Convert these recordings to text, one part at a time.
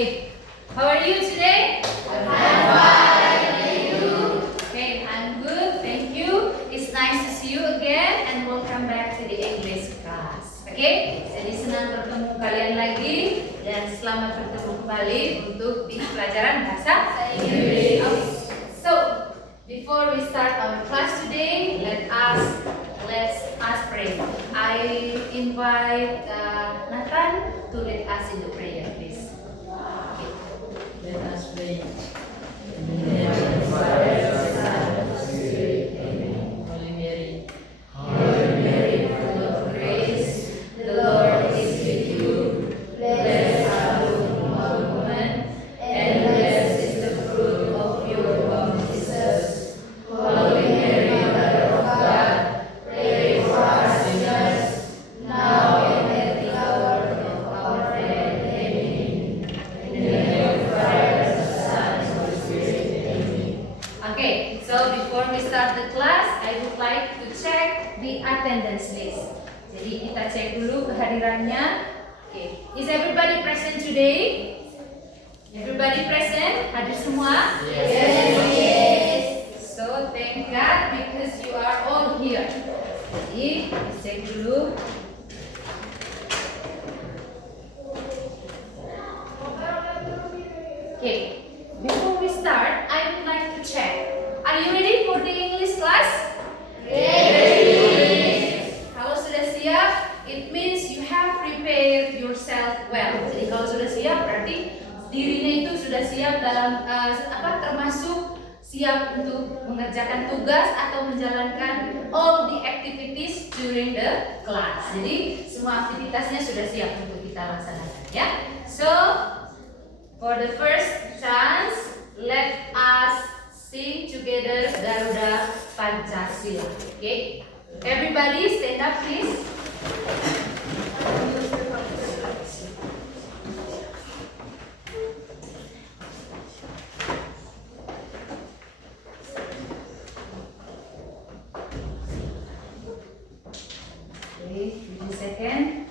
Okay, how are you today? I'm fine, thank you. Okay, I'm good, thank you. It's nice to see you again and welcome back to the English class. Okay, jadi senang bertemu kalian lagi dan selamat bertemu kembali untuk di pelajaran bahasa Inggris. Okay. So, before we start our class today, let's pray. I invite Nathan to lead us in the prayer, please. Let us pray. In the name of the Father, the Son, and the Spirit. Amen. Holy Mary, Hail Mary, full of grace, the Lord is with you. Blessed are you among women, and blessed is the fruit of your womb, Jesus. Holy Mary, Mother of God, pray for us sinners, now and at the hour of our death. Amen. In the name of the Father, the Son, and the Spirit. Amen. Okay, so before we start the class, I would like to check the attendance list. Jadi kita cek dulu kehadirannya. Okay, is everybody present today? Everybody present? Hadir semua? yes. So thank God because you are all here. Jadi cek dulu. Okay, before we start, I would like to check. Are you ready for the English class? Kalau sudah siap, it means you have prepared yourself well. Jadi kalau sudah siap, berarti dirinya itu sudah siap dalam termasuk siap untuk mengerjakan tugas atau menjalankan all the activities during the class. Jadi semua aktivitasnya sudah siap untuk kita laksanakan, ya. So for the first chance, let us sing together Garuda Pancasila. Okay, everybody stand up, please. Okay, give me a second.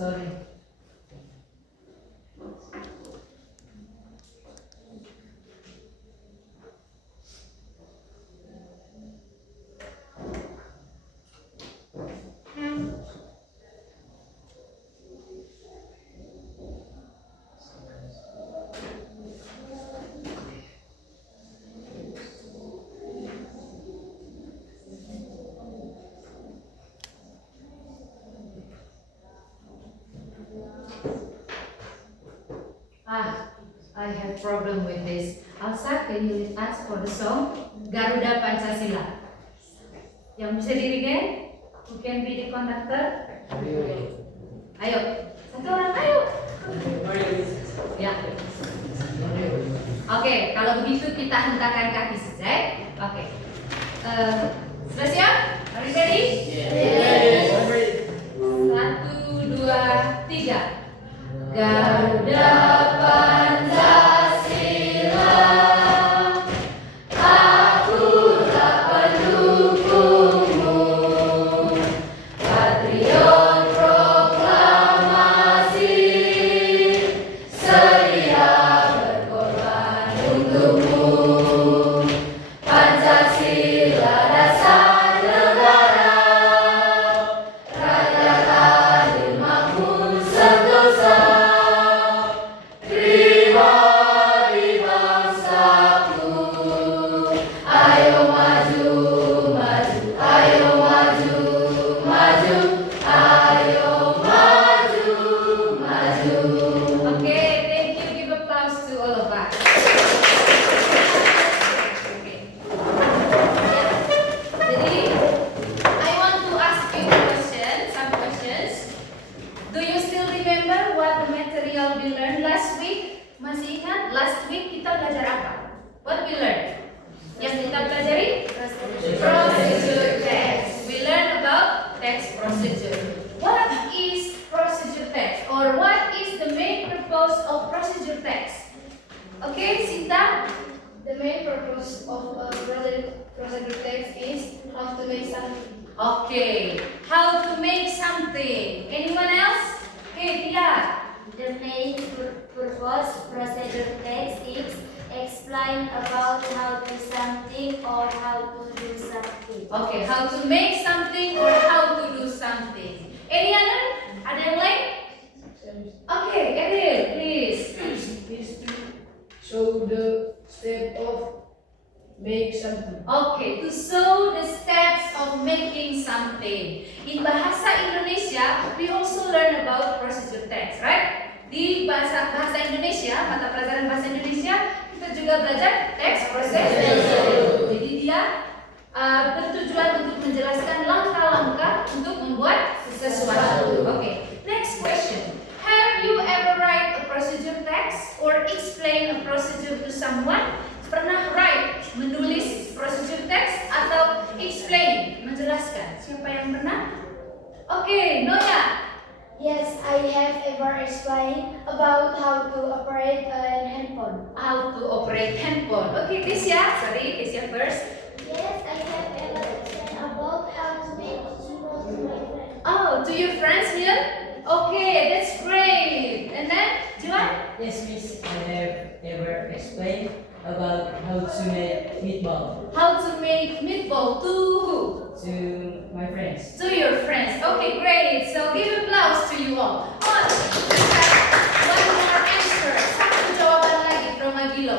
Sorry. I have problem with this. Alsa, can you lead us for the song Garuda Pancasila? Yang bisa dirigen? Who can be the conductor? Ayo, satu orang, ayo. Ya. Oke, kalau begitu kita hentakan kaki saja. Oke. Sudah siap? Are you ready? Yes. 1, 2, 3. Garuda Pancasila, akulah pendukungmu, patriot proklamasi, sedia berkorban untukmu. Pancasila dasar negara, rakyat adil makmur sentosa. Terima make something. Okay, how to make something. Anyone else? Okay, Tia. The main purpose procedure text is explain about how to something or how to do something. Okay, how to make something or how to do something. Any other? Ada yang lain? Okay, Eril, please. Is to show the step of make something. Okay, to show the steps of making something. In bahasa Indonesia, we also learn about procedure text, right? Di bahasa Indonesia, mata pelajaran bahasa Indonesia, kita juga belajar text procedure. Jadi dia bertujuan untuk menjelaskan langkah-langkah untuk membuat sesuatu. Okay, next question. Have you ever write a procedure text or explain a procedure to someone? Pernah write, menulis procedure text atau explain, menjelaskan? Siapa yang pernah? Oke, Noya. Yes, I have ever explained about how to operate a handphone. How to operate handphone. Okay, Kesia. Sorry, Kesia first. Yes, I have ever explained about how to make email to my friends. Oh, to your friends, Mil? Okay, that's great. And then, Juan? Yes, Miss. I have ever explained about how to make meatball How to make meatball to who? to my friends. To your friends. Okay, great. So give applause to you all. Oh, we have one more answer. Satu jawaban lagi from Agilo.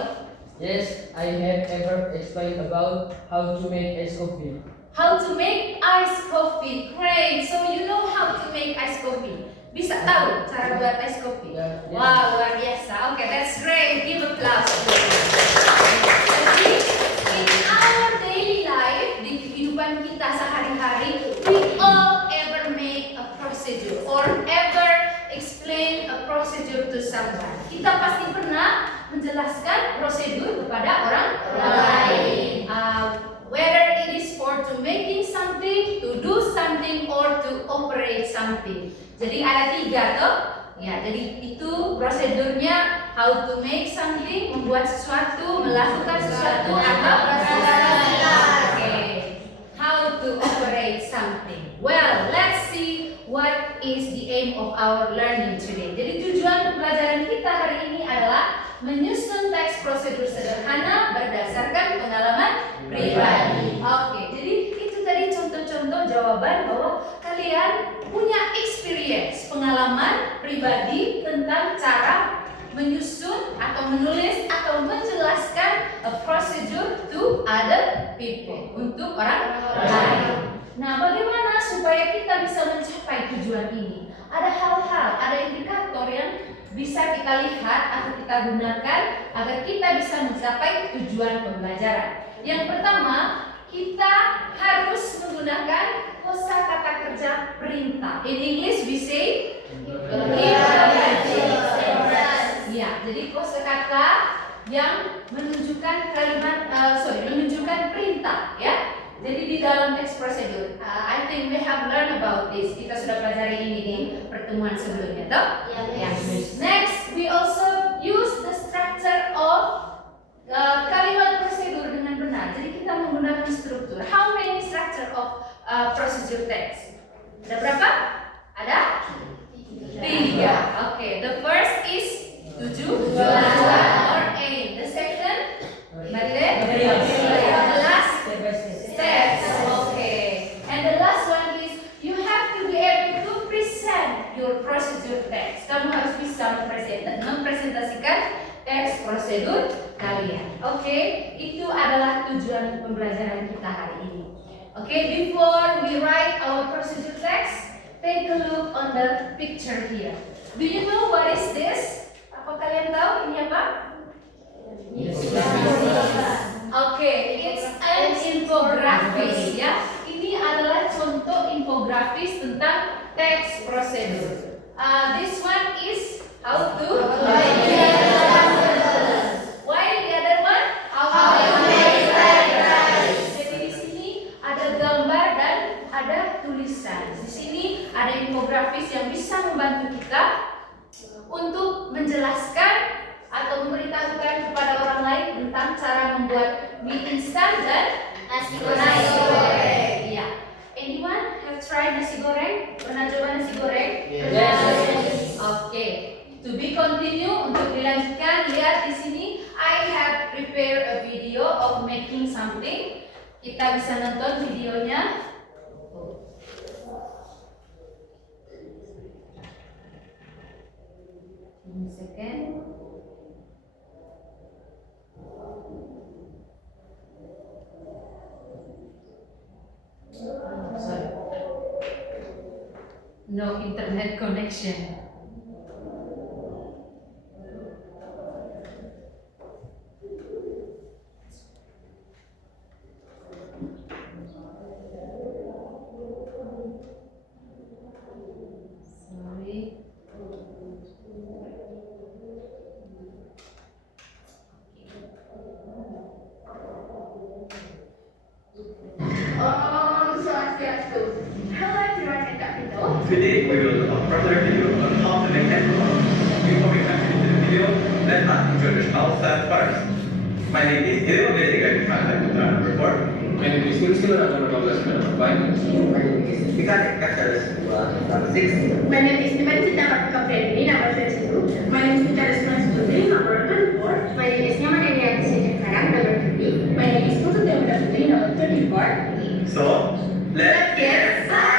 Yes, I have ever explained about how to make iced coffee. How to make iced coffee. Great. So you know how to make iced coffee. Bisa tahu cara buat iced coffee? Yeah, yeah. Wow, luar biasa. Okay, that's great. Give applause. Jadi, in our daily life, di kehidupan kita sehari-hari, we all ever make a procedure or ever explain a procedure to someone. Kita pasti pernah menjelaskan prosedur kepada orang lain. Whether it is for to making something, to do something, or to operate something. Jadi ada 3 toh. Ya, jadi itu prosedurnya how to make something, membuat sesuatu, melakukan sesuatu atau okay. How to operate something. Well, let's see what is the aim of our learning today. Jadi tujuan pelajaran kita hari ini adalah menyusun teks prosedur sederhana berdasarkan pengalaman pribadi. Oke, jadi itu tadi contoh-contoh jawaban bahwa kalian punya experience, pengalaman pribadi tentang cara menyusun atau menulis atau menjelaskan a procedure to other people, untuk orang lain. Nah, bagaimana supaya kita bisa mencapai tujuan ini? Ada hal-hal, ada indikator yang bisa kita lihat atau kita gunakan agar kita bisa mencapai tujuan pembelajaran. Yang pertama, kita harus menggunakan kosakata kerja perintah. In English we say ya, jadi kosakata yang menunjukkan menunjukkan perintah ya. Jadi di dalam teks prosedur, I think we have learned about this. Kita sudah pelajari ini di pertemuan sebelumnya, toh? Yes. Next, we also use the structure of kalimat prosedur dengan benar. Jadi kita menggunakan struktur. How many structure of procedure text? Ada berapa? Ada? 3. Okay, the first is tujuan or aim. The second, the last steps. Okay. And the last one is you have to be able to present your procedure text. Kamu harus bisa mempresentasikan teks prosedur kalian. Oke, itu adalah tujuan pembelajaran kita hari ini. Oke, before we write our procedure text, take a look on the picture here. Do you know what is this? Apa kalian tahu ini apa? Oke, it's an infographic ya. Ini adalah contoh infografis tentang teks prosedur. This one is how to while the other one how to make fried rice. Jadi di sini ada gambar dan ada tulisan. Di sini ada infografis yang bisa membantu kita untuk menjelaskan atau memberitahukan kepada orang lain tentang cara membuat mie instan dan nasi goreng. Iya. bisa nonton videonya. One second. Sorry. No internet connection. Sorry. Om Swastiastu. Hello everyone at Kapindo. Today we will further video on how to make envelopes. Before we continue the video, let us introduce ourselves first. My name is Hiro Desigan Putra number 4. My name is Rizky Ragam Robles, number 5. My name is Vika Dekasaris number 6. My name is Nimansita Kartika Premini, number 22. My name is Vitalis Putri, number 24. My name is Nyamaneni Atisya Karang, number 30. My name is Putu Dewa Putri, number 34. So, let's get started!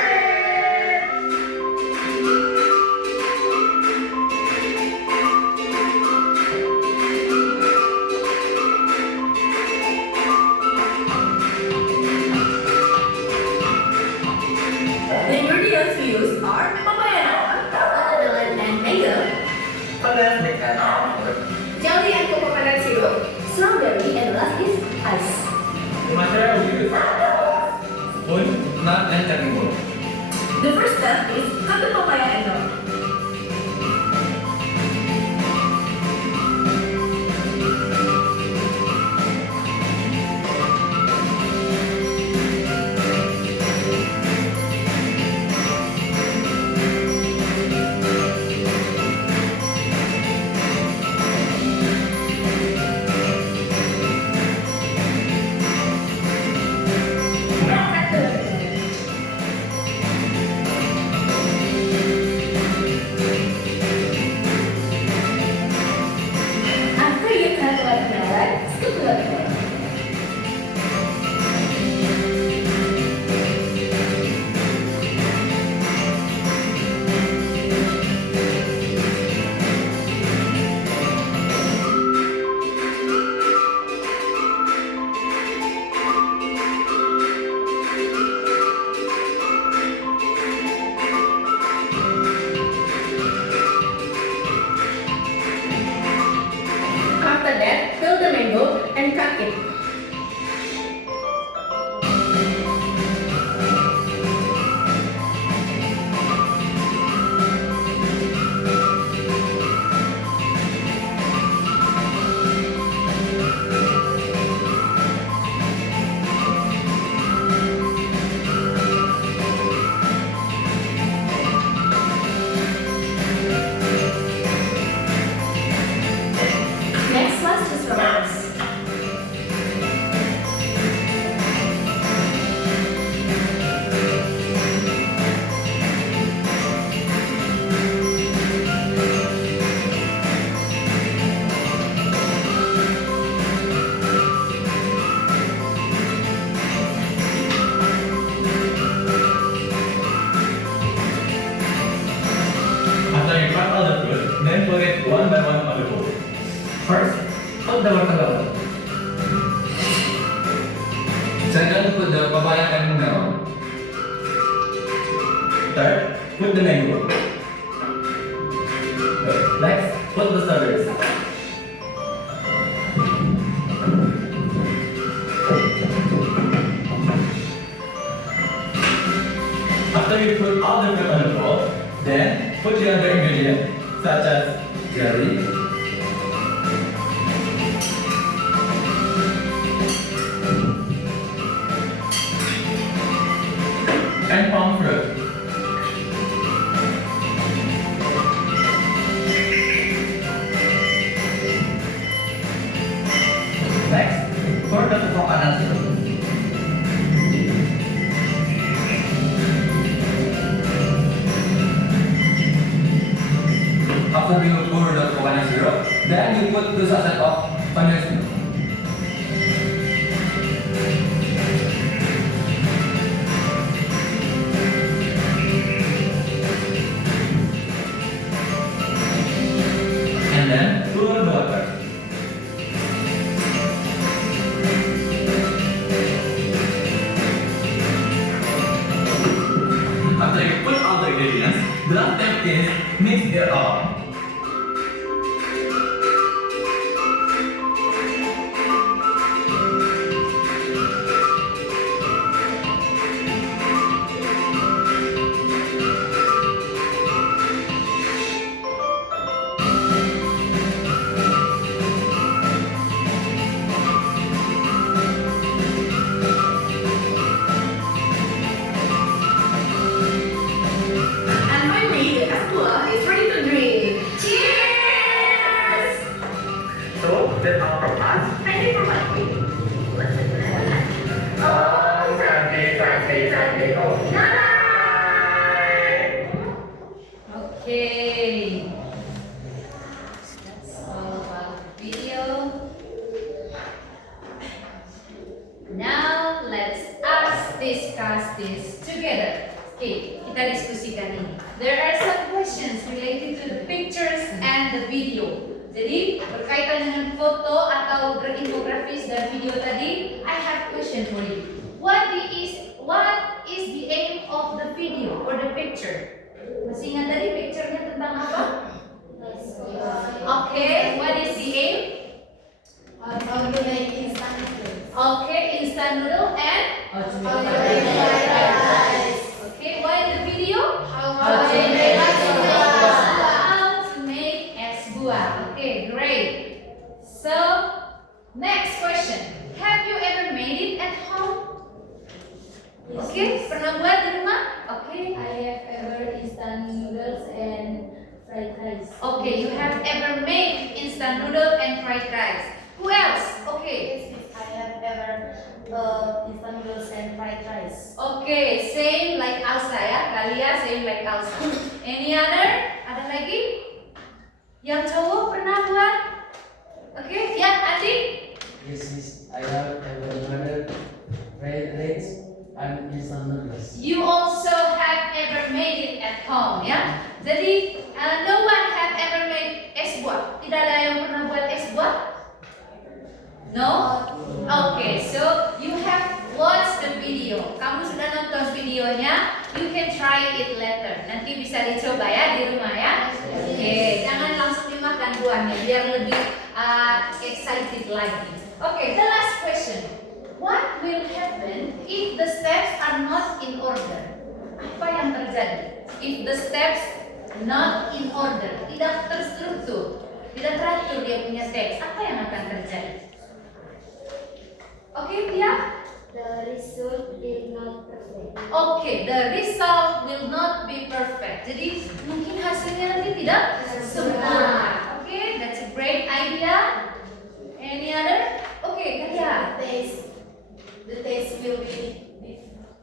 The ingredients we use are papaya, watermelon, and mango, Let's make an jelly and coconut syrup, strawberry, and last is ice. The material we use spoon, nut, and cutting board. The first step is cut the papaya and nut. Cut the After you cut the watermelon, scoop the watermelon. After that, peel the mango and cut it. Next, let's just relax. After you cut all the fruit, then put it one by one on the bowl. First, put the watermelon. Second, put the papaya and melon. Third, put the mango. Next, put the strawberries. After you put all the fruit on the bowl, then put the other ingredients such as jelly, and palm fruit. Next, pour the coconut syrup. After you pour the coconut The last step is mix it all. And finally, the F2 is ready to drink. Cheers! So that's all from us. Thank you for watching. Oh, Sandy, Sandy, Sandy, oh. Okay. That's all about the video. Now let's us discuss this together. Okay, kita diskusikan ini. There are some questions related to the pictures and the video. Jadi berkaitan dengan foto atau berinfografis dan video tadi, I have question for you. What is the aim of the video or the picture? Masih ingat tadi picture-nya tentang apa? Okay, what is the aim? How to make instant noodles. Okay, instant noodle and How to How to make make fried rice. okay, while the video How to to make how to make es buah. Okay, great. So next question. Have you ever made it at home? Okay, pernah buat di rumah? Okay. I have ever instant noodles and fried rice. Okay, you have ever made instant noodle and fried rice. Who else? Okay. I have ever instant noodles and fried rice. Okay, same like Alsa ya. Kalia same like Alsa. Any other? Ada lagi? Yang cowok pernah buat? Okay, ya Adi? Yes, yes, I have ever made fried rice and instant noodles. You also have ever made it at home ya. Jadi no one have ever made es buah. Tidak ada yang pernah buat es buah? No? Okay, so you have watched the video. Kamu sudah nonton videonya. You can try it later. Nanti bisa dicoba ya di rumah ya. Oke, jangan langsung dimakan buahnya biar lebih excited lagi. Okay, the last question. What will happen if the steps are not in order? Apa yang terjadi? If the steps not in order, tidak terstruktur, tidak teratur dia punya teks, apa yang akan terjadi? Oke, Tia? The result will not perfect. Oke, the result will not be perfect. Jadi mungkin hasilnya nanti tidak sempurna. Oke, that's a great idea. Any other? Oke, Kalia. The taste will be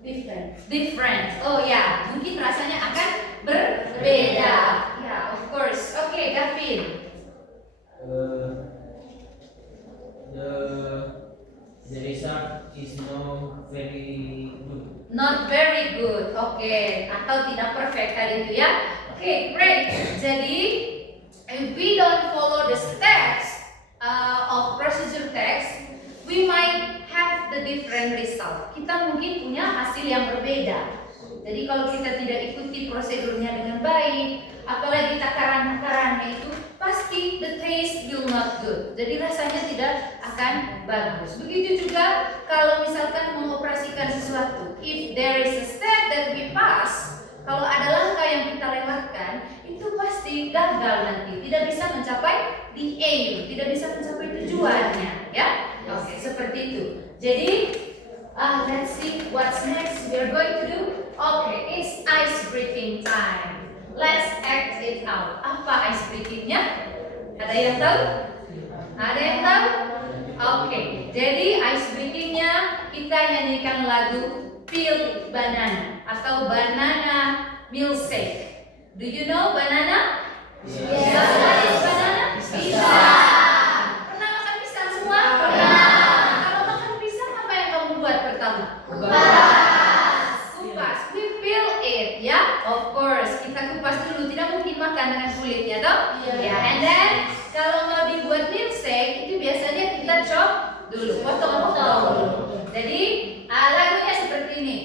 different. Different. Oh ya, mungkin rasanya akan berbeda. Ya, of course. Oke, Gavin. The result is not very good. Not very good. Oke, atau tidak perfect tadi itu ya. Oke, great. Jadi, if we don't follow the steps of procedure text, we might have the different result. Kita mungkin punya hasil yang berbeda. Jadi kalau kita tidak ikuti prosedurnya dengan baik, apalagi takaran-takarannya itu, pasti the taste will not good. Jadi rasanya tidak akan bagus. Begitu juga kalau misalkan mengoperasikan sesuatu. If there is a step that we pass, kalau ada langkah yang kita lewatkan, itu pasti gagal nanti. Tidak bisa mencapai the aim, tidak bisa mencapai tujuannya, ya. Oke, seperti itu. Jadi, let's see what's next we are going to do. Okay, it's ice breathing time. Let's act it out. Apa ice breathingnya? Ada yang tahu? Ada yang tahu? Oke, jadi ice breathingnya kita nyanyikan lagu Peel Banana atau Banana Milkshake. Do you know banana? Yes. What is banana? Pisang. Pernah makan pisang semua? Pernah. Kalau makan pisang apa yang kamu buat pertama? Kupas. We peel it, ya. Of course, kita kupas dulu. Tidak mungkin makan dengan kulitnya, toh? Ya. And then kalau mau dibuat milkshake itu biasanya kita chop dulu, potong-potong dulu. Jadi lagunya seperti ini.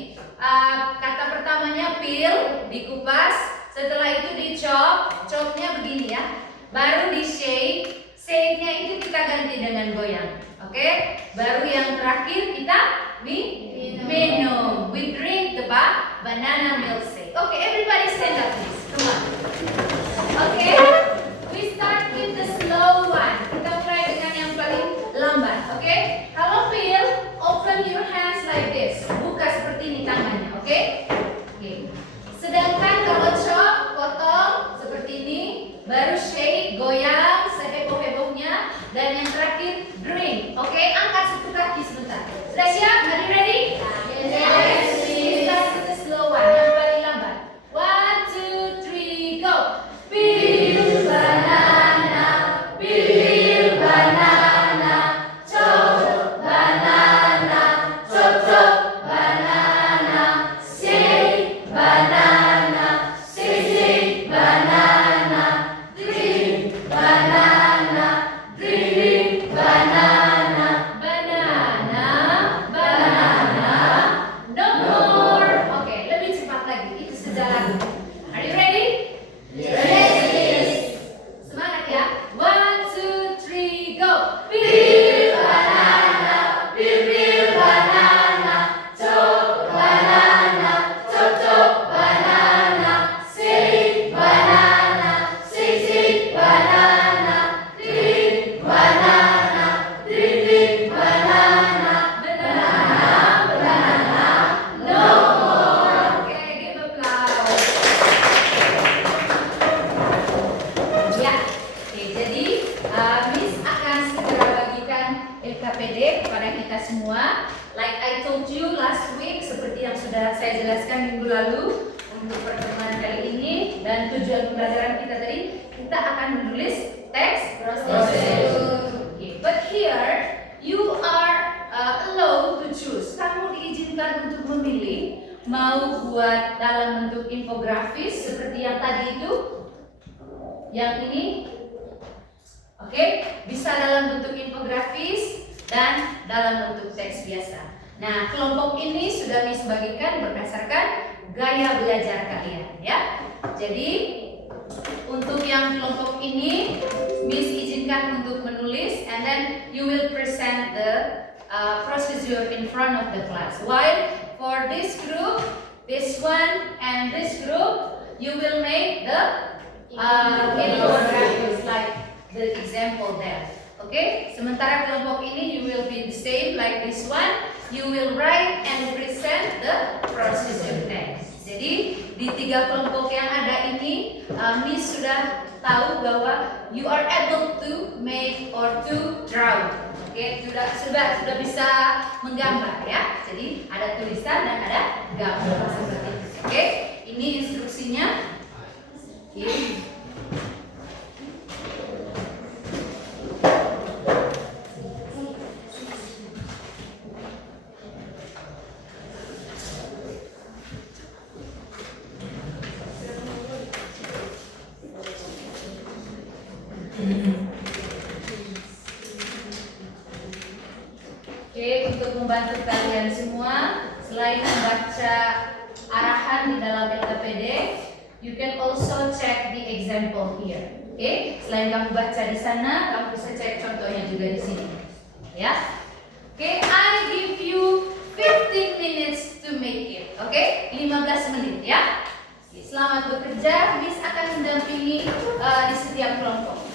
Kata pertamanya peel, dikupas. Setelah itu di-chop, chopnya begini ya. Baru di-shake, shake-nya itu kita ganti dengan goyang. Oke? Baru yang terakhir kita minum. We drink the banana milkshake. Okay, everybody stand up please. Come on. Okay? We start with the slow one. Kita mulai dengan yang paling lambat. Okay? Kalau Phil, open your hands like this. Buka seperti ini tangannya. Okay? Okay. Sedangkan kalau chop, potong seperti ini. Baru shake, goyang, seheboh-hebohnya. Dan yang terakhir, drink. Oke, angkat satu kaki sebentar. Sudah siap? Are you ready? Yes. We start with the slow one, yang paling lambat. 1, 2, 3, go. Peel banana, peel banana, chop banana, chop chop banana, shake banana, shake banana, drink banana, drink banana, banana, banana, no more. Oke, lebih cepat lagi, itu sejalan. Are you ready? Yes. Semangat ya. 1, 2, 3, go. Peel banana, peel banana, chop banana, chop chop banana, shake banana, shake banana, drink banana, drink banana, banana, no more. Oke, give applause. Ya, oke, jadi Miss akan segera bagikan LKPD kepada kita semua. Like I told you last week, seperti yang sudah saya jelaskan minggu lalu untuk pertemuan kali ini dan tujuan pembelajaran kita tadi, kita akan menulis teks prosedur. Okay. But here you are allowed to choose. Kamu diizinkan untuk memilih mau buat dalam bentuk infografis seperti yang tadi itu. Yang ini, oke, bisa dalam bentuk infografis dan dalam bentuk teks biasa. Nah, kelompok ini sudah Miss bagikan berdasarkan gaya belajar kalian, ya. Jadi untuk yang kelompok ini, Miss izinkan untuk menulis, and then you will present the procedure in front of the class. While for this group, this one and this group, you will make the infographics like the example there. Okay? Sementara kelompok ini you will be the same like this one. You will write and present the procedure text. Jadi di 3 kelompok yang ada ini, Miss sudah tahu bahwa you are able to make or to draw. Oke, sudah bisa menggambar ya. Jadi ada tulisan dan ada gambar seperti itu. Oke, ini instruksinya. Oke. Oke, untuk membantu kalian semua, selain membaca arahan di dalam LKPD, you can also check the example here. Oke, selain kamu baca di sana, kamu bisa cek contohnya juga di sini. Ya. Oke, I give you 15 minutes to make it. Oke, 15 menit ya. Oke, selamat bekerja. Miss akan mendampingi di setiap kelompok.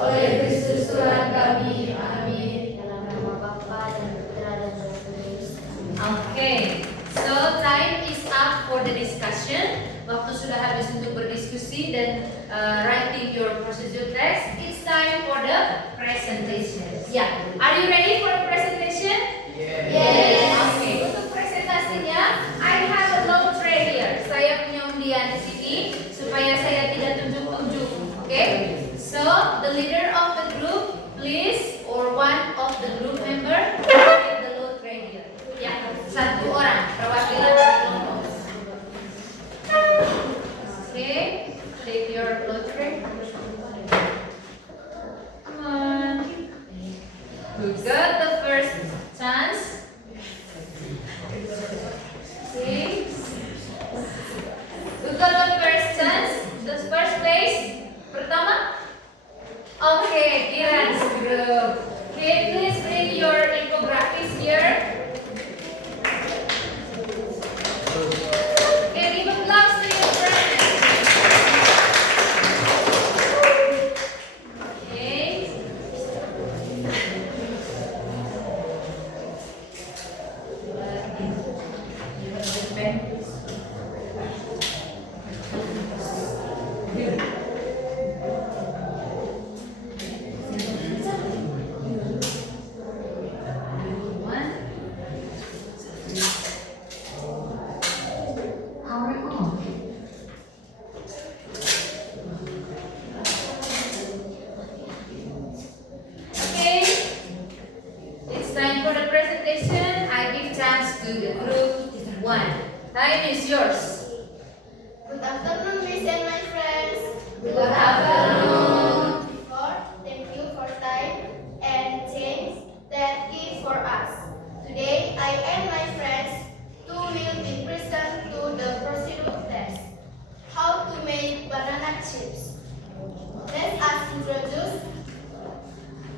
oleh Kristus Tuhan kami. Amin. Dalam nama Bapa dan Putra dan Roh Kudus. Okay, so time is up for the discussion. Waktu sudah habis untuk berdiskusi dan writing your procedure text. It's time for the presentation. Yeah, are you ready for the presentation? Yes. Okay, untuk presentasinya, I have a long tray here. Saya punya undian di sini supaya saya tidak tunjuk-tunjuk. Okay, so the leader of the group, please, or one of the group member, take the low tray here. Ya, satu orang perwakilan dari kelompok. Okay, take your low tray. Come on. You got the first chance. Okay. You got the first chance. The first place. Pertama. Okay, Kiran's group. Okay, please bring your infographics here. Okay, give applause to your friends. Okay. Okay, it's time for the presentation. I give chance to the group 1. Time is yours. Good afternoon, Miss and my friends. Good afternoon. Before, thank you for time and chance that give for us. Today, I and my friends will be present to the procedure test. How to make banana chips. Let us introduce.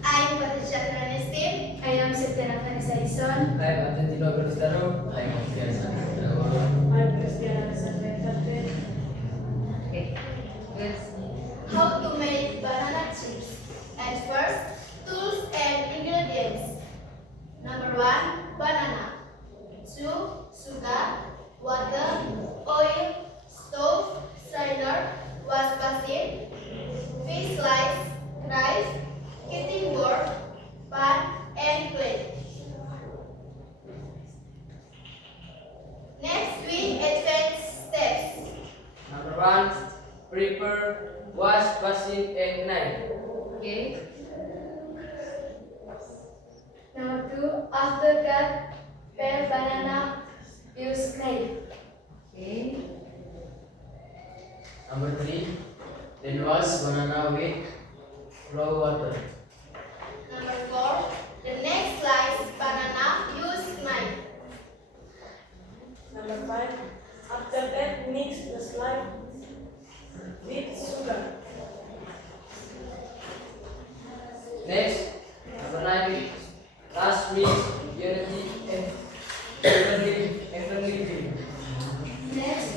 I'm Patricia Franestin. I am Septiana Vanessa Ison. I'm Atentino Cristano. I'm Cristiano. Okay. Yes. How to make banana chips. And first, tools and ingredients. Number 1, banana. 2, sugar, water, oil, stove, strainer, wash basin, fish slice, knife, cutting board, pan, and plate. Next, we advance steps. Number 1, prepare, wash, basin, and knife. Okay. Number 2, after that, peel banana, use knife. Okay. Number 3, then wash banana with raw water. Number 4, the next slice banana, use knife. Number 5. After that, mix the slime with sugar. Next, number 9, last mix unity and evenly. Next,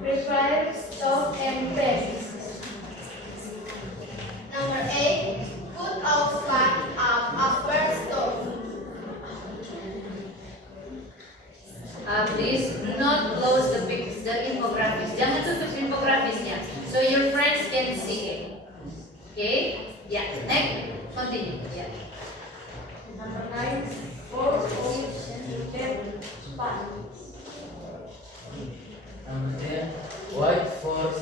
prepare stove and pan. Number 8, put our slime up after stove. Please do not close the infographics. Jangan tutup infografisnya, so your friends can see it. Okay? Yeah. Next, continue. Yeah. Number 9. Pour oil and pan. Number 10, white for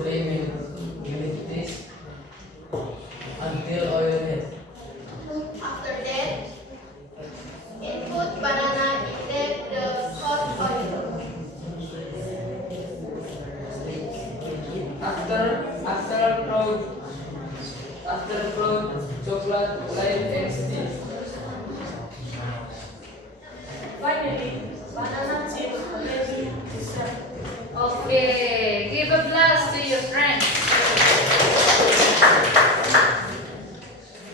3 minutes until oil hit. After that, input banana in the hot oil. After fruit, chocolate, lime, and steam. Finally, banana chips ready to serve. Okay. Give applause to your friends.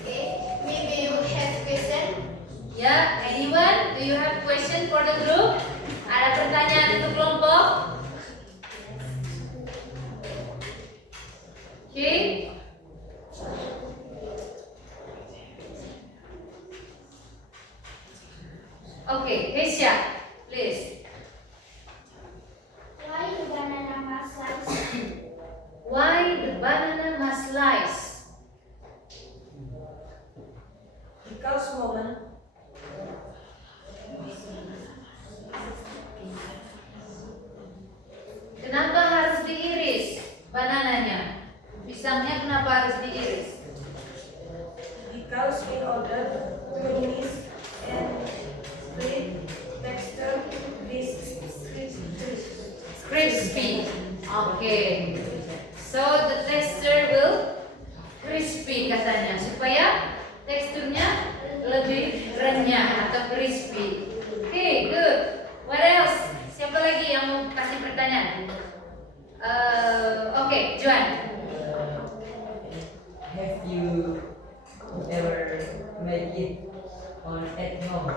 Okay, maybe you have question. Yeah. Anyone? Do you have question for the group? Ada pertanyaan untuk kelompok? Okay. Okay, Keisha, please. Why the banana must slice? Why the banana must slice? Because woman. Kenapa harus diiris banananya? Pisangnya kenapa harus diiris? Because in order to finish and create texture this Crispy. Okay. So the texture will crispy katanya supaya teksturnya lebih renyah atau crispy. Okay, good. What else? Siapa lagi yang mau kasih pertanyaan? Okay, Joan. Have you ever made it on at home?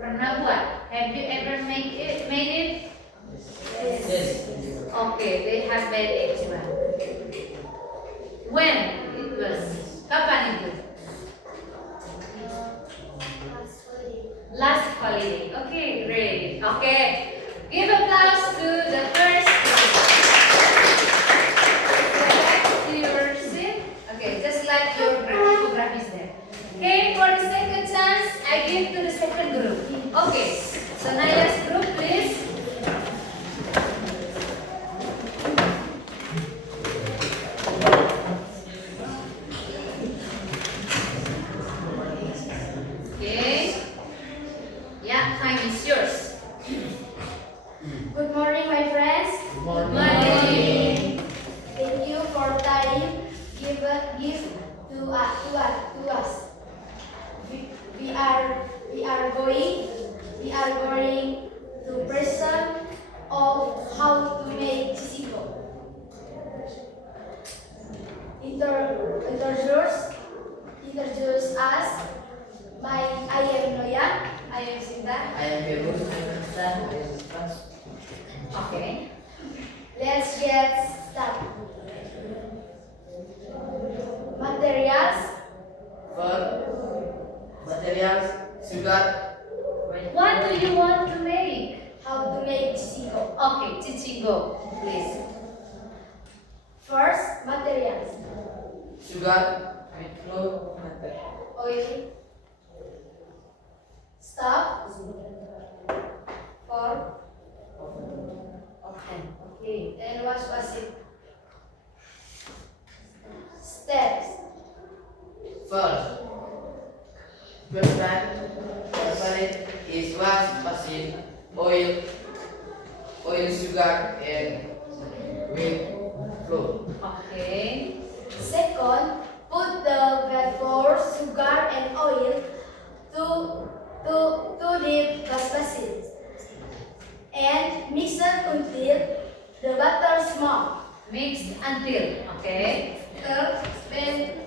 Pernah buat? Have you ever made it? Yes. Okay, they have made it, Joan. When it was? Kapan itu? Last holiday. Okay, great. Okay, give applause to the first group. Go back to your seat. Okay, just like your photograph is there. Okay, for the second chance, I give to the second group. Okay, so Naila's group, please. Okay. Yeah, time is yours. Good morning, my friends. Good morning. Thank you for time give to us. We are going to present of how to make sisiko. Introduce us. I am Noya. I am Sinta. I am Firuz. I am Hassan. I am Isfas. Okay. Let's get started. Materials. For materials, sugar. What do you want to make? How to make sisiko. Okay, Cici, go, please. First, materials. Sugar, wheat flour, butter. Oil. Stuff. For. Okay. And wash it. Steps. First, time, separate is wash it, oil, sugar, and wheat flour. Okay. Second, put the wet flour, sugar, and oil to the basin and mix it until the butter small. Mixed until. Okay. Third, bend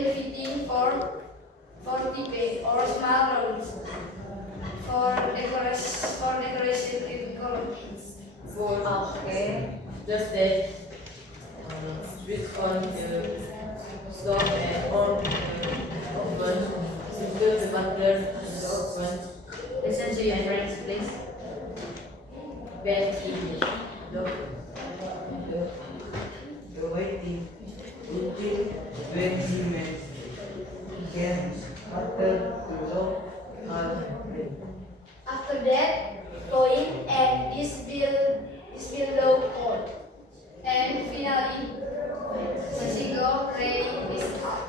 the fitting for 40 base or small rounds for decoration decorations. Fourth, Okay. just that switch on the stove and on the oven. Secure the butter in the oven. Listen to your friends, please. Bend in the waiting until 20 minutes. Then butter to low heat. After that, flowing and this will low cold. And finally, sisiko ready is hot.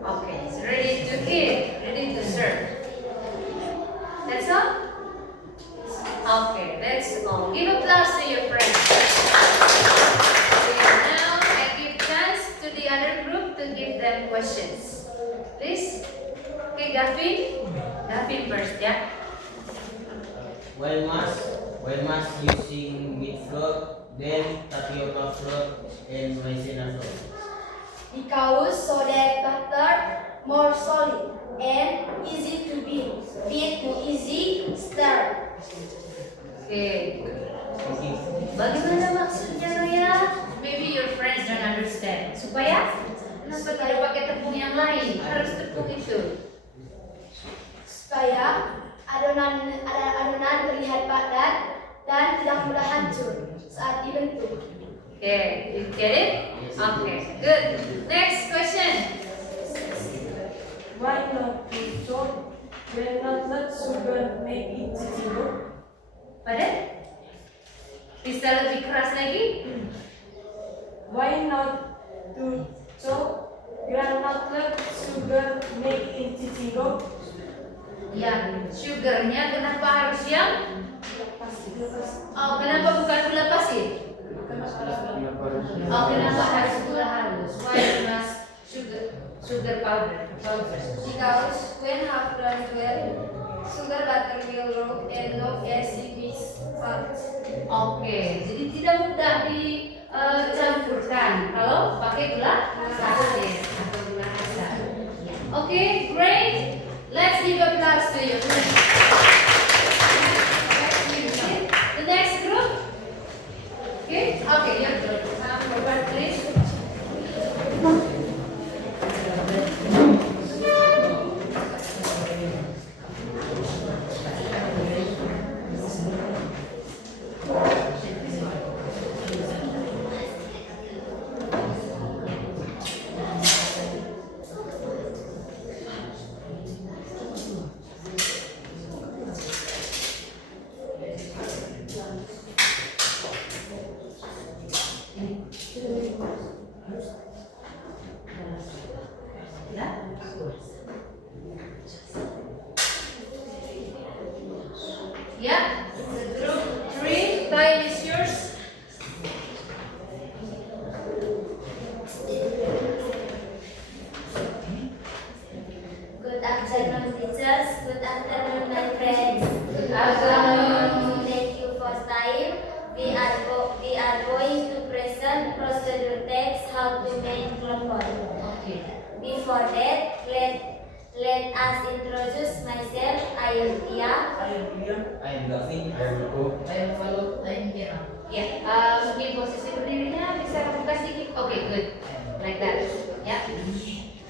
Okay, it's ready to eat, ready to serve. That's all? Okay, that's all. Give applause to your friends. Okay, now I give chance to the other group to give them questions. Please. Okay, Gavin first, yeah? While mass using wheat flour, then tapioca flour and maizena flour. Because so that butter more solid and easy to beat to easy stir. Okay. Thank you. Bagaimana maksudnya, Noya? Supaya kenapa tidak pakai tepung yang lain? Harus tepung itu. Supaya adonan terlihat padat dan tidak mudah hancur saat dibentuk. Okay, you get it? Okay, good. Next question. Why not to salt when not sugar make it zero? Pardon? Bisa lebih keras lagi? Why not to salt granulate sugar make it zero? Ya, sugarnya kenapa harus yang? Oh, kenapa bukan gula pasir? Oh, kenapa harus gula halus? Why must sugar powder? Because when half done well, sugar butter will roll and look as if it's hot. Oke, jadi tidak mudah dicampurkan kalau pakai gula pasir atau gula asam. Oke, great. Let's give applause to you. The next group. Okay, your group. Forward, please. Yeah, group 3, time is yours. Good afternoon, teachers. Good afternoon, my friends. Good afternoon. Thank you for time. We are going to present procedure text how to make kelompok. Okay. Before that, let us introduce myself. I am Tia. I am Gavin. I'm follow. I'm Jenna. Ya, mungkin posisi berdirinya bisa buka sedikit. Oke, good. Like that. Ya.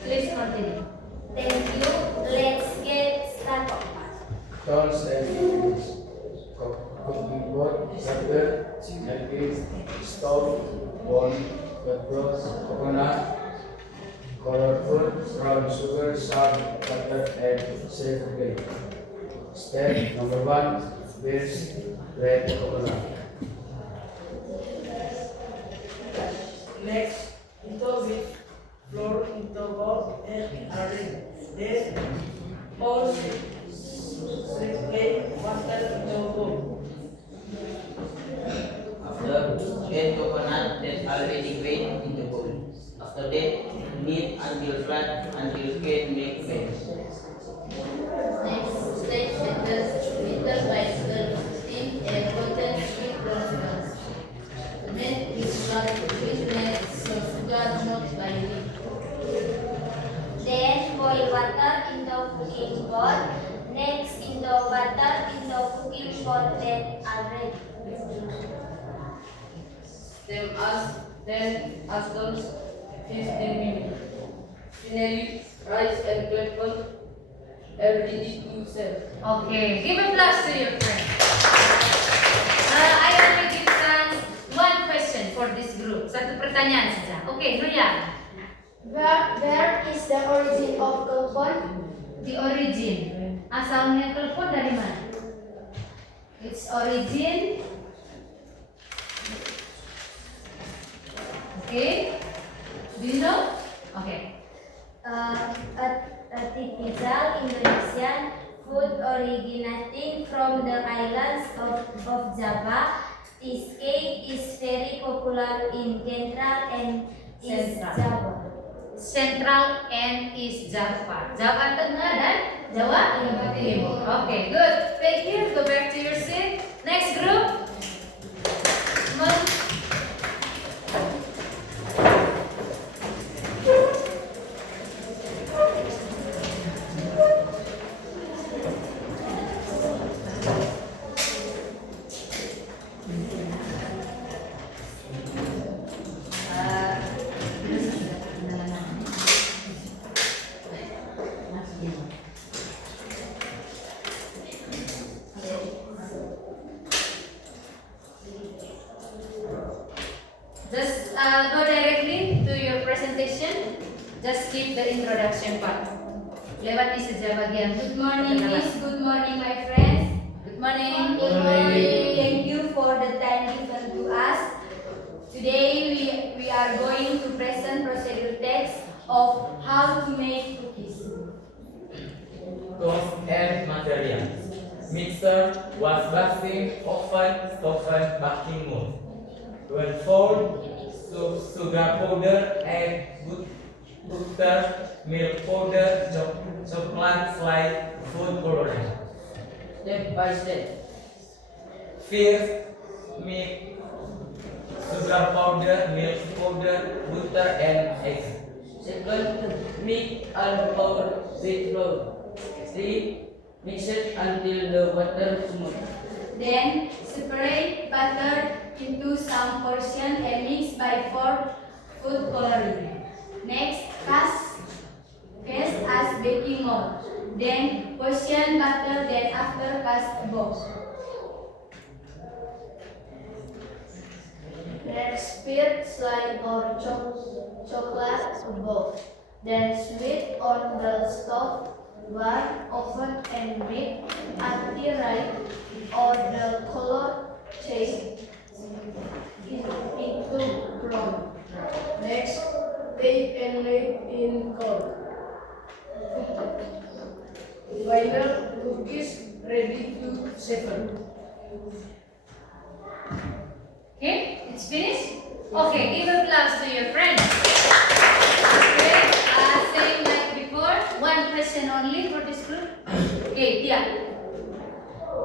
Please continue. Thank you. Let's get started. Tons and cooking pot, butter, egg, stove, bone, pepper, coconut, colorful, brown sugar, salt, butter, and savory. Step number 1, beers, red coconut. Next, into with flour into bowl and arrange. Then, pour plain water into bowl. After, add coconut that already grated in the bowl. After that, knead until flat until can make base. Next, stage bitter bicycle, steam and rotten sweet prosperous. The net is blood sweetness, so sugar not by weight. Then boil water into cooking pot. Next, into butter into cooking pot that are ready. Then as those 15 minutes. Finally, rice and pepper are ready to serve. Okay, give applause to your friend. I only give chance one question for this group. Satu pertanyaan saja. Okay, Nuya. Where is the origin of kelepon? The origin. Asalnya telepon dari mana? Its origin. Okay. Do you know? Okay. A typical Indonesian food originating from the islands of Java. This cake is very popular in Central and East Java. Central and East Java. Jawa Tengah dan Jawa Timur. Okay, good. Thank you. Go back to your seat. Next group. go directly to your presentation. Just skip the introduction part. Lewati saja bagian. Good morning, perkenalan. Miss. Good morning, my friends. Good morning. Good morning. Thank you for the time given to us. Today we are going to present procedure text of how to make cookies. Tools and materials. Mixer, wash basin, oven, oven, baking mold. When fold, sugar powder, egg, butter, milk powder, chocolate slide, food coloring. Step by step. First, mix sugar powder, milk powder, butter, and egg. Second, mix and pour with flour. 3. Mix it until the butter smooth. Then separate butter into some portion and mix by food coloring. Next, cast as baking mold. Then portion butter. Then after cast above. Then spread slide or chocolate above. Then sweet on the stove, warm, oven, and bake until right or the color change into brown. Next, take and lay in cold. Final cookies ready to serve. Okay, it's finished? Okay, give applause to your friends. Okay, same like before. One question only for this group. Okay, Tia.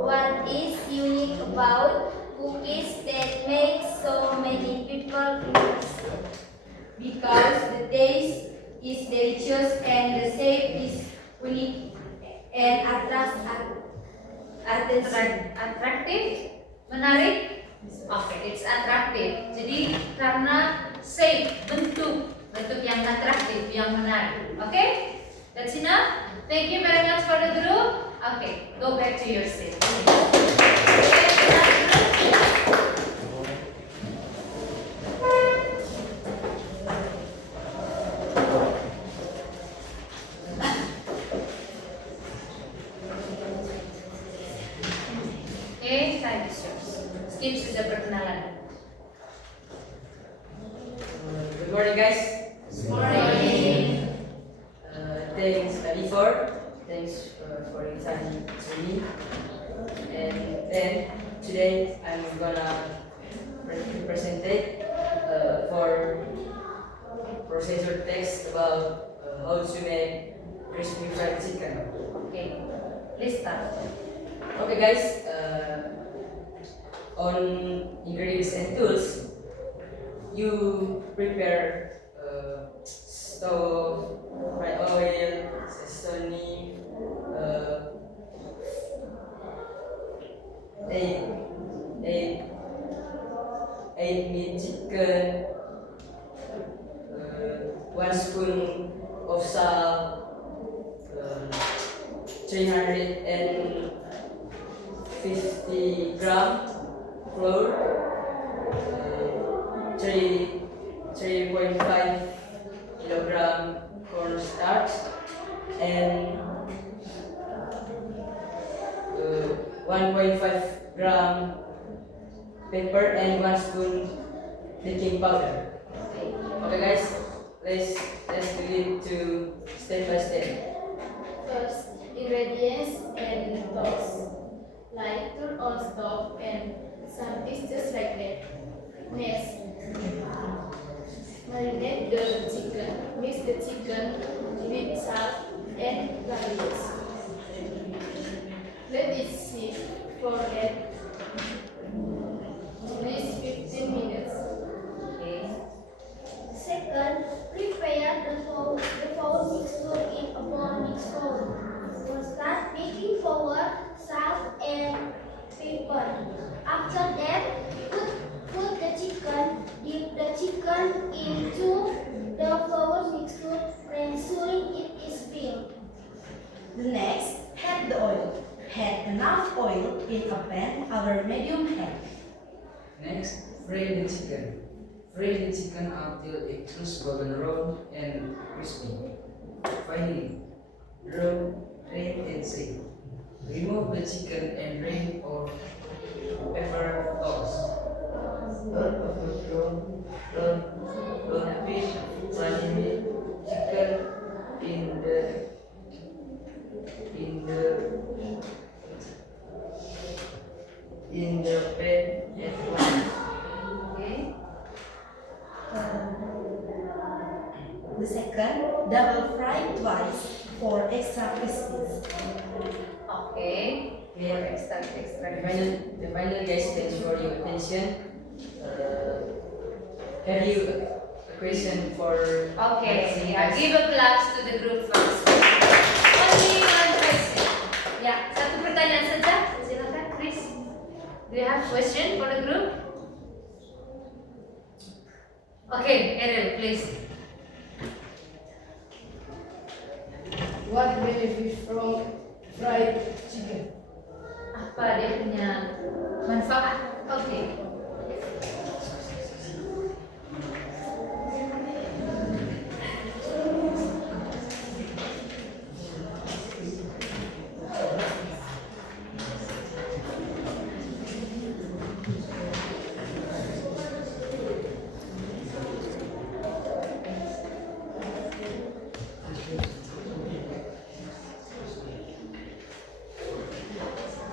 What is unique about cookies that make so many people interested? Because the taste is delicious and the shape is unique and attracts attention. Attractive? Menarik? Oke, it's attractive. Jadi karena shape, bentuk yang atraktif, yang menarik. Oke? That's enough. Thank you very much for the group. Okay, go back to your seat. Okay, time is yours. Skip sudah perkenalan. Good morning, guys. Morning. Thanks, Alifor. Thanks for inviting me. And then today I'm gonna present for procedure text about how to make crispy fried chicken. Okay, please start. Okay, guys. On ingredients and tools, you prepare stove, fried oil, sesame, egg meat chicken, 1 spoon of salt, 350 gram flour, 3.5 kilogram cornstarch, and 1.5 gram pepper and 1 spoon baking powder. Okay, guys, let's begin to step by step. First, ingredients and toast. Like turn on stove and some is just like that. Next, marinate the chicken. Mix the chicken with salt and garlic. Let it sit for at least 15 minutes. Okay. Second, prepare the flour mixture in a bowl mixture. Start baking flour, salt, and pepper. After that, put the chicken, dip the chicken into the flour mixture, ensuring it is filled. The next, add the oil. Add enough oil in a pan over medium heat. Next, fry the chicken. Fry the chicken until it turns golden brown and crispy. Finally, drain and shake. Remove the chicken and drain or pepper toss. Don't overthrow. Don't put running chicken in the pan at once. Okay. The second, double fry twice for extra crispy. Okay. For extra. The final guys, thanks for your attention. Have you a question for? Okay, yeah, give applause to the group first. Only one question. Ya, satu pertanyaan saja. Silakan, Chris. Do you have question for the group? Okay, Errol, please. What benefit from fried chicken? Apa dia punya manfaat? Oke.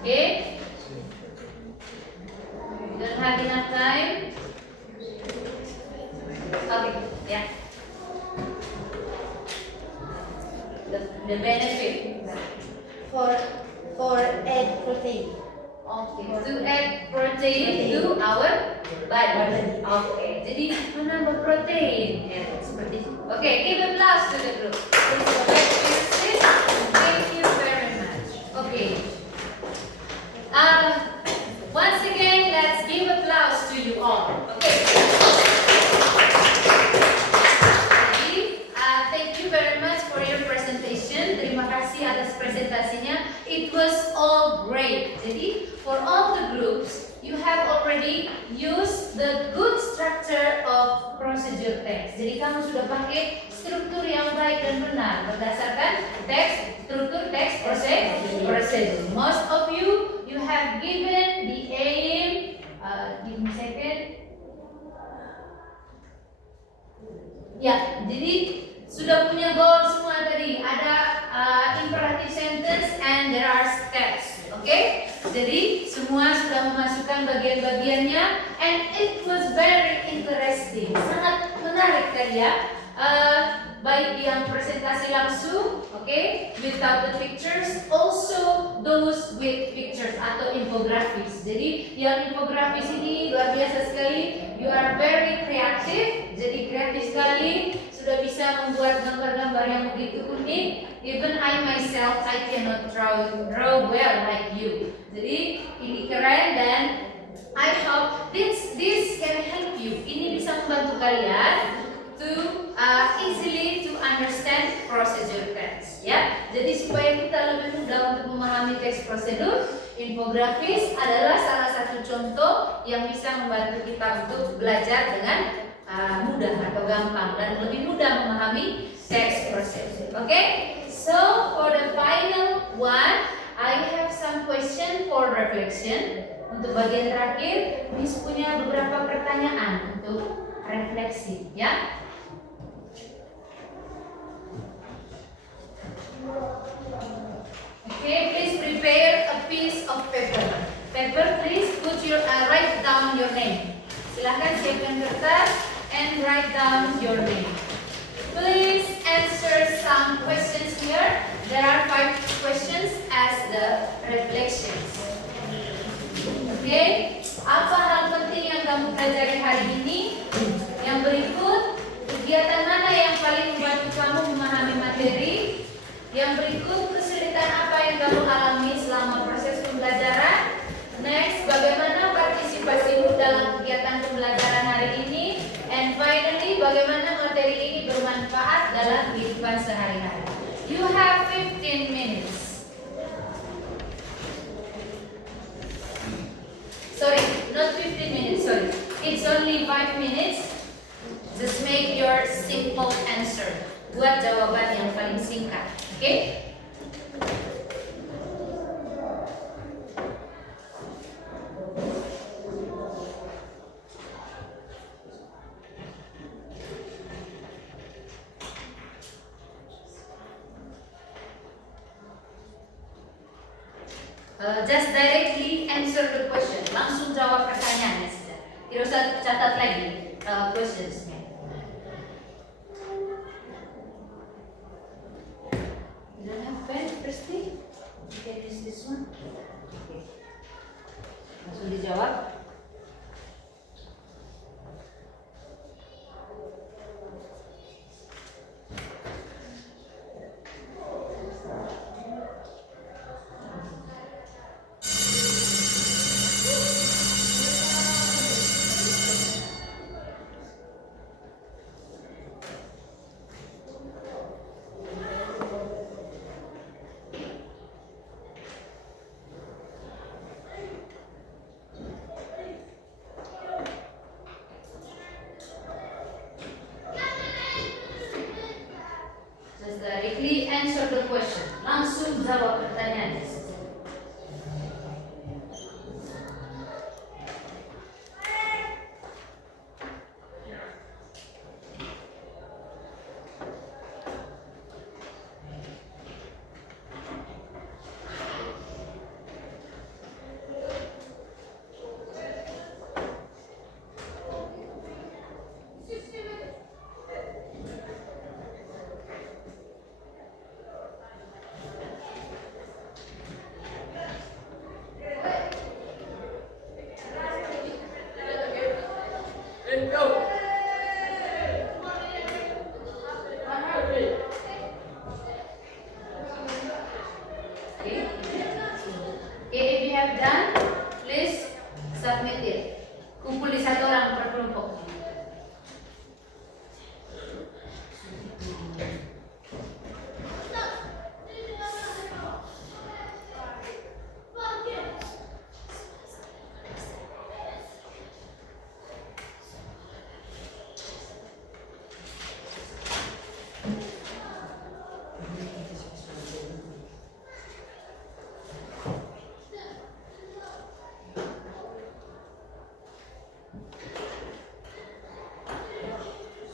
Okay? Don't have enough time? Okay, yeah. The benefit. For egg protein. Okay, to add protein to our body. Okay, jadi menambah protein. Ya, seperti itu. Okay, give applause to the group. Thank you very much. Okay. Once again, let's give applause to you all. Okay. Jadi, thank you very much for your presentation. Terima kasih atas presentasinya. It was all great. Jadi, for all the groups, you have already used the good structure of procedure text. Jadi, kamu sudah pakai struktur yang baik dan benar berdasarkan teks, struktur teks procedure. Most of you have given the aim. Give me a second. Ya, jadi sudah punya goal semua tadi. Ada imperative sentence and there are steps. Okay? Jadi semua sudah memasukkan bagian-bagiannya and it was very interesting. Sangat menarik tadi ya. Baik yang presentasi langsung, okay, without the pictures, also those with pictures atau infografis. Jadi yang infografis ini luar biasa sekali. You are very creative, jadi kreatif sekali. Sudah bisa membuat gambar-gambar yang begitu unik. Even I myself, I cannot draw well like you. Jadi ini keren dan I hope this can help you. Ini bisa membantu kalian to easily to understand procedure text, ya. Jadi supaya kita lebih mudah untuk memahami teks prosedur, infografis adalah salah satu contoh yang bisa membantu kita untuk belajar dengan mudah atau gampang dan lebih mudah memahami teks prosedur. Okay? So for the final one, I have some question for reflection. Untuk bagian terakhir, Miss punya beberapa pertanyaan untuk refleksi, ya. Okay, please prepare a piece of paper. Paper, please put your write down your name. Silakan siapkan kertas and write down your name. Please answer some questions here. There are 5 questions as the reflections. Okay, apa hal penting yang kamu pelajari hari ini? Yang berikut, kegiatan mana yang paling membantu kamu memahami materi? Yang berikut, kesulitan apa yang kamu alami selama proses pembelajaran? Next, bagaimana partisipasimu dalam kegiatan pembelajaran hari ini? And finally, bagaimana materi ini bermanfaat dalam kehidupan sehari-hari? You have 15 minutes. Sorry, not 15 minutes, sorry. It's only 5 minutes your simple answer. Buat jawaban yang paling singkat. Oke? Just directly answer the question. Langsung jawab pertanyaannya saja. Tidak usah catat lagi questionsnya. You don't have pen, Christy? You can use this one. Okay. Langsung dijawab. Directly answer the question. Langsung jawab pertanyaannya. If you have done, please submit it. Kumpul di satu orang per kelompok.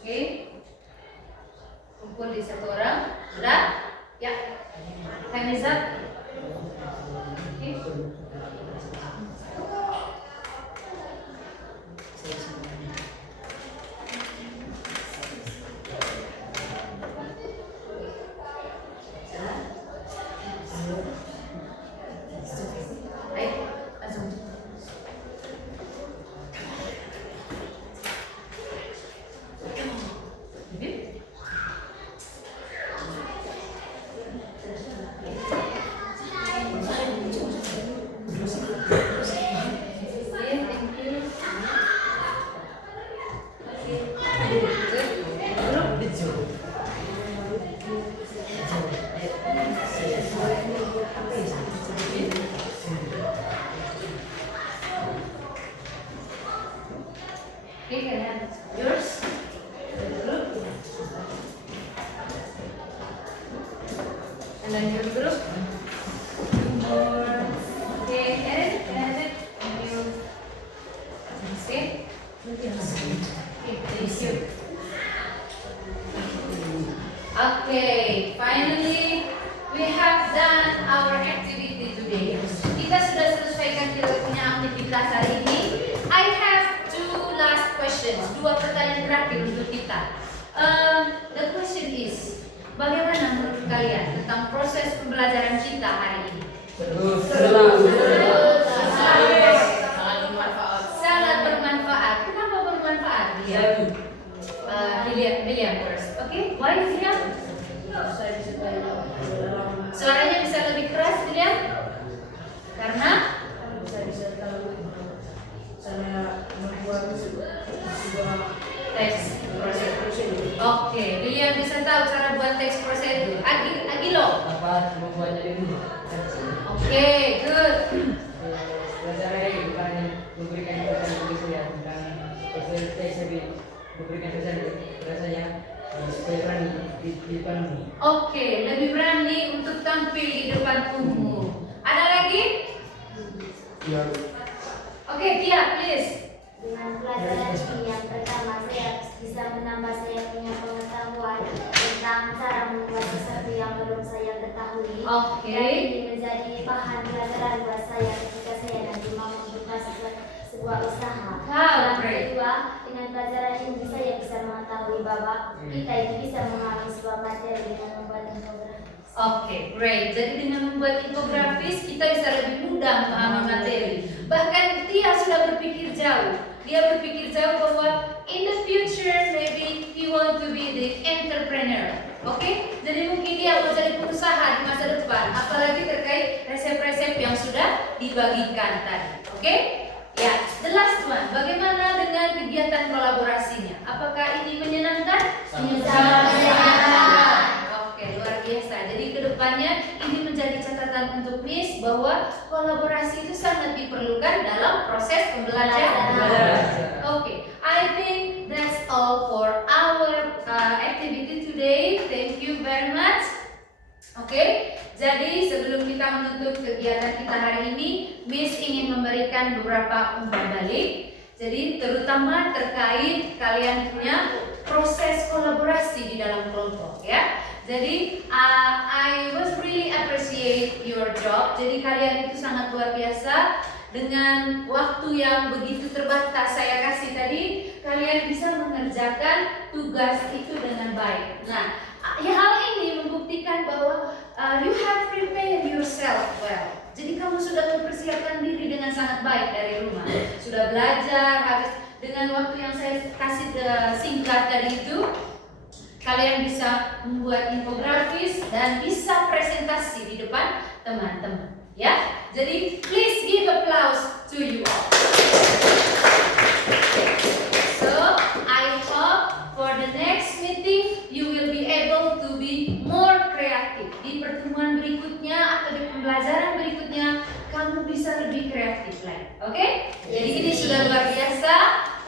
Oke, kumpul di satu orang. Sudah? Ya. Time is up. Oke. Baik, langsung. Okay, can I have yours? The group. And then your group. Two more. Okay, Erin, can I have it? Thank you. Okay. Okay, thank you. Okay, finally we have done our activity today. Kita sudah selesaikan kita punya aktivitas hari ini. I have last questions, dua pertanyaan terakhir untuk kita. The question is, bagaimana menurut kalian tentang proses pembelajaran kita hari ini? Sangat bermanfaat. Kenapa bermanfaat? William first. Okay, why William? Suaranya bisa lebih keras, William? Karena teks prosedur. Oke, William bisa tahu cara buat teks prosedur. Agilo. Apa membuatnya dulu? Oke, good. Belajarnya bukan memberikan pesan begitu ya, tentang memberikan pesan rasanya supaya berani di depan umum. Oke, lebih berani untuk tampil di depan umum. Ada lagi? Ya, Oke, Tia, please. Dengan pelajaran ini yang pertama, saya bisa menambah saya punya pengetahuan tentang cara membuat sesuatu yang belum saya ketahui. Oke. Dan ini menjadi bahan pelajaran buat saya ketika saya nanti mau membuka sebuah usaha. Wow, Yang great. kedua, dengan pelajaran ini saya bisa mengetahui bahwa kita itu bisa memahami sebuah materi dengan membuat infografis. Oke, great. Jadi dengan membuat infografis kita bisa lebih mudah memahami materi. Bahkan Tia sudah berpikir jauh. Dia berpikir jauh bahwa in the future maybe he want to be the entrepreneur. Oke? Jadi mungkin dia mau jadi pengusaha di masa depan. Apalagi terkait resep-resep yang sudah dibagikan tadi. Oke? Ya, the last one. Bagaimana dengan kegiatan kolaborasinya? Apakah ini menyenangkan? Sangat menyenangkan. Oke, luar biasa. Jadi kedepannya ini menjadi catatan untuk Miss bahwa kolaborasi itu sangat diperlukan dalam proses pembelajaran. Oke, I think that's all for our activity today. Thank you very much. Oke, jadi sebelum kita menutup kegiatan kita hari ini, Miss ingin memberikan beberapa umpan balik. Jadi terutama terkait kalian punya proses kolaborasi di dalam kelompok ya. Jadi I was really appreciate your job. Jadi kalian itu sangat luar biasa. Dengan waktu yang begitu terbatas saya kasih tadi, kalian bisa mengerjakan tugas itu dengan baik. Nah, hal ini membuktikan bahwa you have prepared yourself well. Jadi kamu sudah mempersiapkan diri dengan sangat baik dari rumah. Sudah belajar, habis dengan waktu yang saya kasih singkat tadi itu, kalian bisa membuat infografis dan bisa presentasi di depan teman-teman. Ya, jadi please give applause to you all. So I hope for the next meeting you will be able to be more creative. Di pertemuan berikutnya atau di pembelajaran berikutnya kamu bisa lebih kreatif lagi. Oke? Jadi ini sudah luar biasa,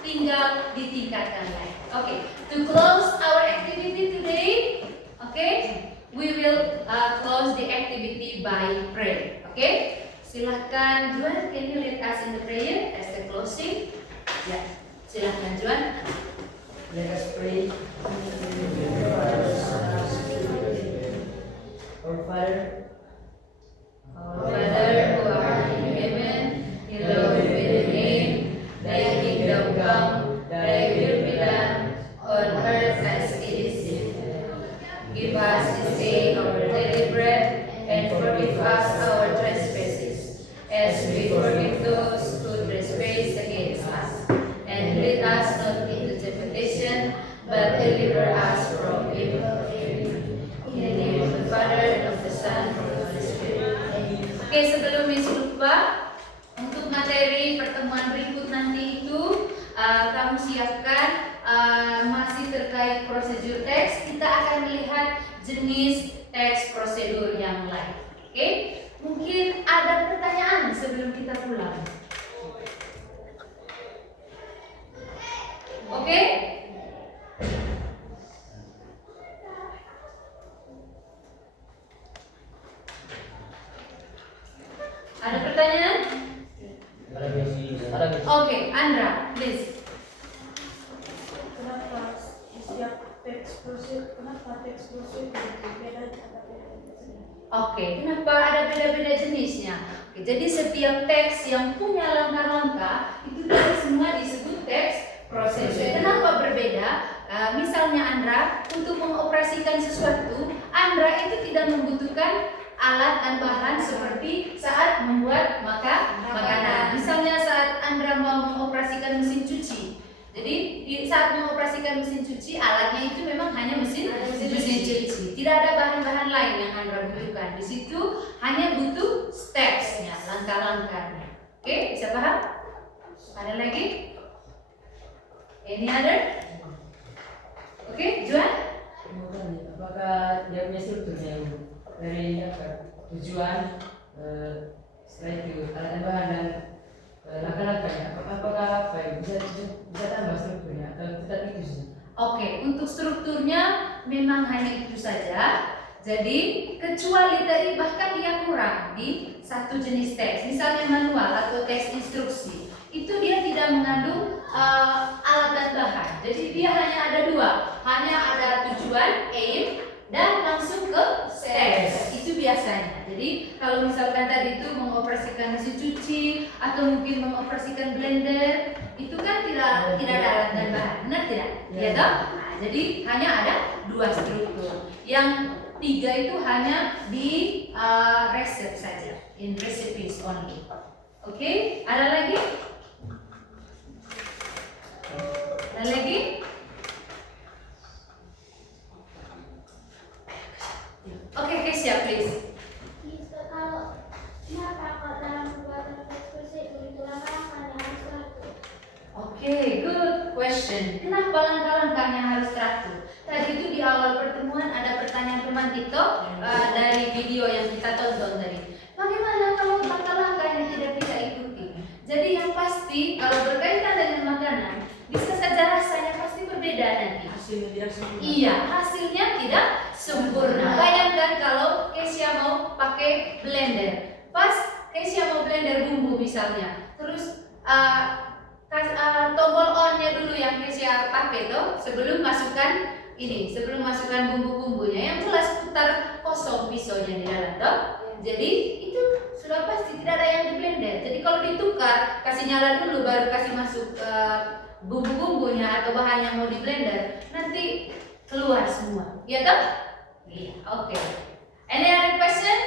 tinggal ditingkatkan lagi. Oke, to close our activity today, okay, we will close the activity by prayer. Okay, silahkan Juan, can you lead us in the prayer as the closing? Ya, silahkan Juan. Let us pray. Our Father, Father who art in heaven, hallowed be thy name. Thy kingdom come, thy will be done on earth as it is in heaven. Give us this day our daily bread, and forgive us our trespasses, as we forgive those who trespass against us. And lead us not into temptation, but deliver us from evil. In the name of the Father, and of the Son, and of the Holy Spirit. Oke, sebelum Miss lupa, untuk materi pertemuan berikut nanti itu kamu siapkan masih terkait prosedur teks. Kita akan melihat jenis teks prosedur yang lain. Oke, mungkin ada pertanyaan sebelum kita pulang. Oke? Ada pertanyaan? Oke, Andra, please. Kenapa setiap teks prosedur berbeda? Oke, kenapa ada beda-beda jenisnya? Oke, jadi setiap teks yang punya langkah-langkah itu tadi semua disebut teks prosedur. Kenapa berbeda? Misalnya Andra, untuk mengoperasikan sesuatu, Andra itu tidak membutuhkan alat dan bahan seperti saat membuat makanan. Misalnya saat Andra mau mengoperasikan mesin cuci. Jadi saat mengoperasikan mesin cuci, alatnya itu memang hanya mesin cuci. Tidak ada bahan-bahan lain yang Andra butuhkan. Di situ hanya butuh stepsnya, langkah-langkahnya. Oke, bisa paham? Ada lagi? Any other? Oke, Juan? apakah dia punya strukturnya dari tujuan, setelah itu alat dan bahan dan langkah-langkahnya, apakah apa ya, bisa tambah strukturnya atau tetap itu sih? Oke, untuk strukturnya memang hanya itu saja. Jadi kecuali tadi bahkan dia kurang di satu jenis teks, misalnya manual atau teks instruksi, itu dia tidak mengandung alat dan bahan. Jadi dia hanya ada dua, hanya ada tujuan aim dan langsung ke teks. Itu biasanya. Jadi kalau misalkan tadi itu mengoperasikan mesin cuci atau mungkin mengoperasikan blender, itu kan tidak ada alat dan bahan, benar tidak? Ya toh? Nah, jadi hanya ada dua struktur. Yang tiga itu hanya di resep saja, in recipes only. Oke, ada lagi? Ada lagi? Oke, Kesia, please. Bisa kalau dalam pembuatan ekspresi begitu langkah-langkahnya harus teratur. Oke, good question. Kenapa langkah-langkahnya harus teratur? Tadi itu di awal pertemuan ada pertanyaan teman Tito dari video yang kita tonton tadi. Bagaimana kalau langkah-langkah yang tidak kita ikuti? Jadi yang pasti kalau berkaitan dengan makanan, bisa saja rasanya pasti berbeda nanti. Hasilnya tidak sempurna. Iya, hasilnya tidak sempurna. Bayangkan kalau Kesia mau pakai blender. Pas Kesia mau blender bumbu misalnya, terus tombol on-nya dulu yang Kesia pakai tuh sebelum masukkan bumbu-bumbunya, yang jelas putar kosong pisaunya di dalam toh. Jadi itu sudah pasti tidak ada yang di blender. Jadi kalau ditukar, kasih nyala dulu baru kasih masuk bumbu-bumbunya atau bahan yang mau di blender, nanti keluar semua. Ya toh? Iya, oke. Any other question?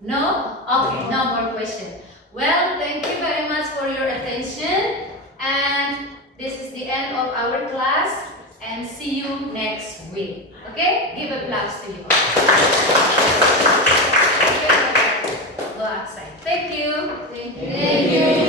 No? Okay, no more question. Well, thank you very much for your attention, and this is the end of our class, and see you next week. Okay? Give applause to you. Go outside. Thank you. Thank you.